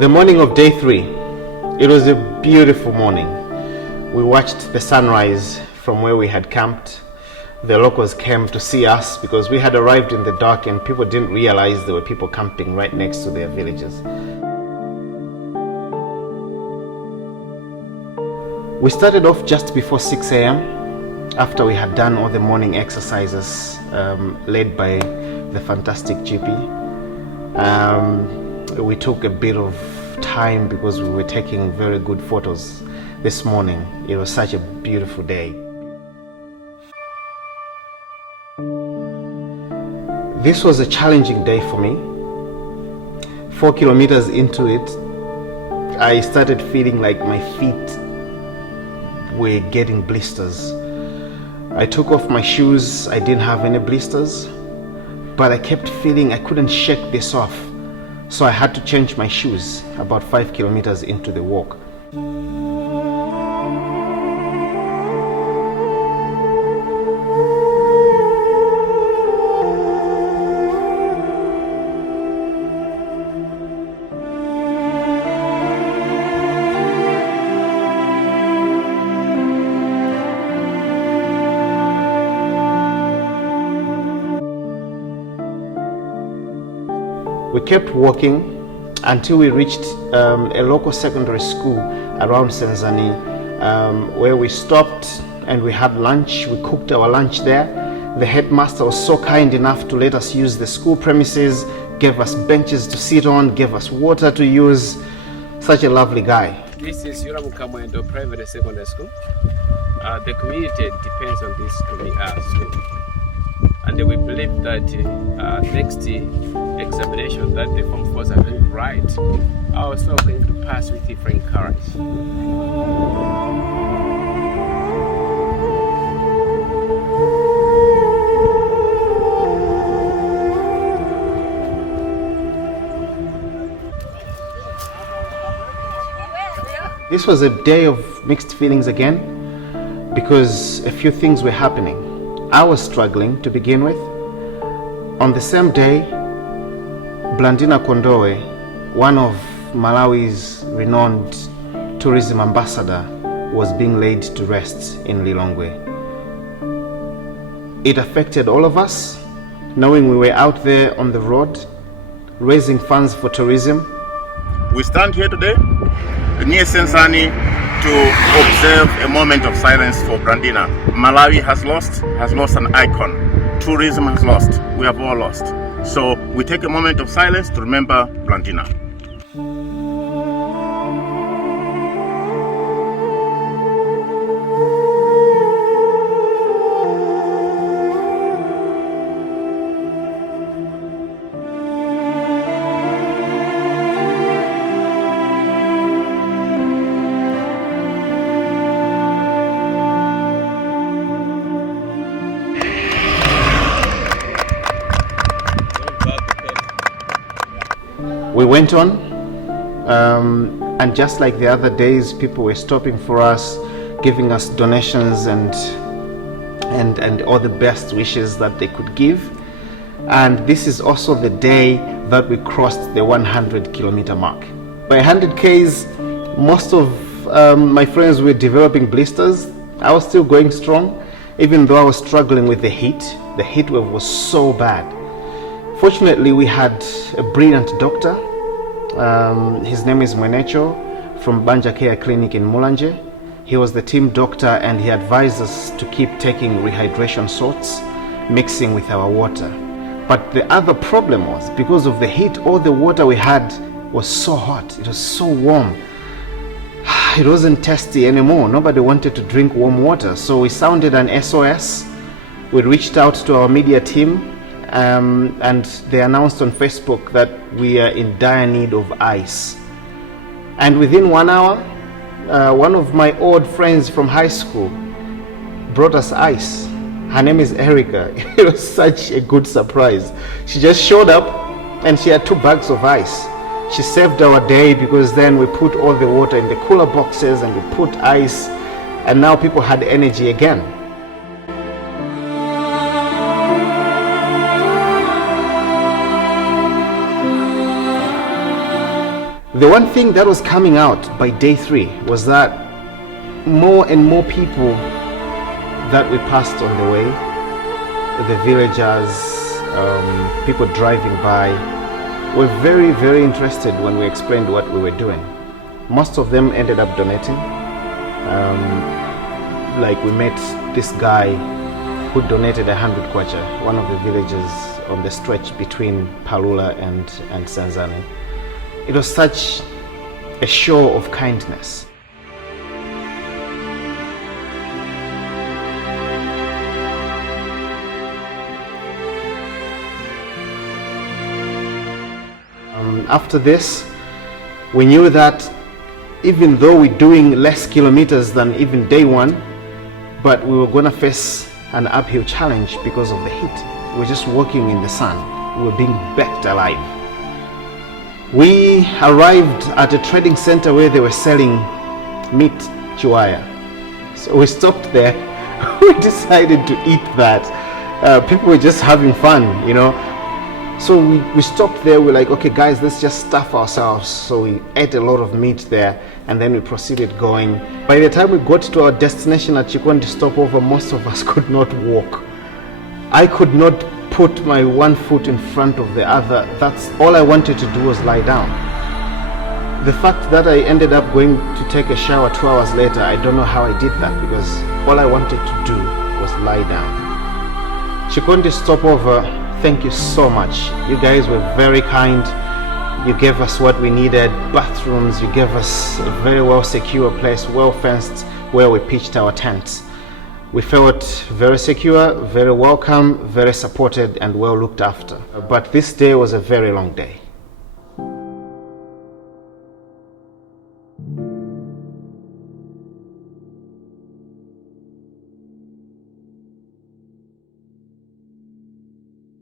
The morning of day 3, it was a beautiful morning. We watched the sunrise from where we had camped. The locals came to see us because we had arrived in the dark and people didn't realize there were people camping right next to their villages. We started off just before 6 a.m. after we had done all the morning exercises led by the fantastic GP. We took a bit of time because we were taking very good photos this morning. It was such a beautiful day. This was a challenging day for me. 4 kilometers into it, I started feeling like my feet were getting blisters. I took off my shoes. I didn't have any blisters, but I kept feeling I couldn't shake this off. So I had to change my shoes about 5 kilometers into the walk. We kept walking until we reached a local secondary school around Senzani, where we stopped and we had lunch. We cooked our lunch there. The headmaster was so kind enough to let us use the school premises, gave us benches to sit on, gave us water to use. Such a lovely guy. This is Yuramukamwendo Private Secondary School. The community depends on this school. And we believe that next examination that the Form 4s are going to write are also going to pass with different courage. This was a day of mixed feelings again because a few things were happening. I was struggling to begin with. On the same day, Blandina Kondowe, one of Malawi's renowned tourism ambassador, was being laid to rest in Lilongwe. It affected all of us, knowing we were out there on the road, raising funds for tourism. We stand here today near Senzani to observe a moment of silence for Blandina. Malawi has lost an icon. Tourism has lost. We have all lost. So we take a moment of silence to remember Blandina. We went on, and just like the other days, people were stopping for us, giving us donations and all the best wishes that they could give. And this is also the day that we crossed the 100-kilometer mark. By 100 Ks, most of my friends were developing blisters. I was still going strong, even though I was struggling with the heat. The heat wave was so bad. Fortunately, we had a brilliant doctor. His name is Mwenecho from Blantyre Clinic in Mulanje. He was the team doctor and he advised us to keep taking rehydration salts, mixing with our water. But the other problem was, because of the heat, all the water we had was so hot. It was so warm. It wasn't tasty anymore. Nobody wanted to drink warm water. So we sounded an SOS. We reached out to our media team. And they announced on Facebook that we are in dire need of ice. And within 1 hour, one of my old friends from high school brought us ice. Her name is Erica. It was such a good surprise. She just showed up and she had 2 bags of ice. She saved our day because then we put all the water in the cooler boxes and we put ice, and now people had energy again. The one thing that was coming out by day 3 was that more and more people that we passed on the way, the villagers, people driving by, were very, very interested when we explained what we were doing. Most of them ended up donating. Like we met this guy who donated 100 kwacha, one of the villages on the stretch between Palula and Sanzani. It was such a show of kindness. After this, we knew that even though we're doing less kilometers than even day 1, but we were going to face an uphill challenge because of the heat. We were just walking in the sun. We were being baked alive. We arrived at a trading center where they were selling meat, chiwaya. So we stopped there. We decided to eat that. People were just having fun, you know. So we stopped there. We're like, okay guys, let's just stuff ourselves. So we ate a lot of meat there, and then we proceeded going. By the time we got to our destination at Chikondi stopover, most of us could not walk. I could not put my one foot in front of the other. That's all I wanted to do was lie down. The fact that I ended up going to take a shower 2 hours later, I don't know how I did that, because all I wanted to do was lie down. Chikondi stopover, thank you so much. You guys were very kind. You gave us what we needed, bathrooms. You gave us a very well secure place, well fenced, where we pitched our tents. We felt very secure, very welcome, very supported, and well looked after. But this day was a very long day.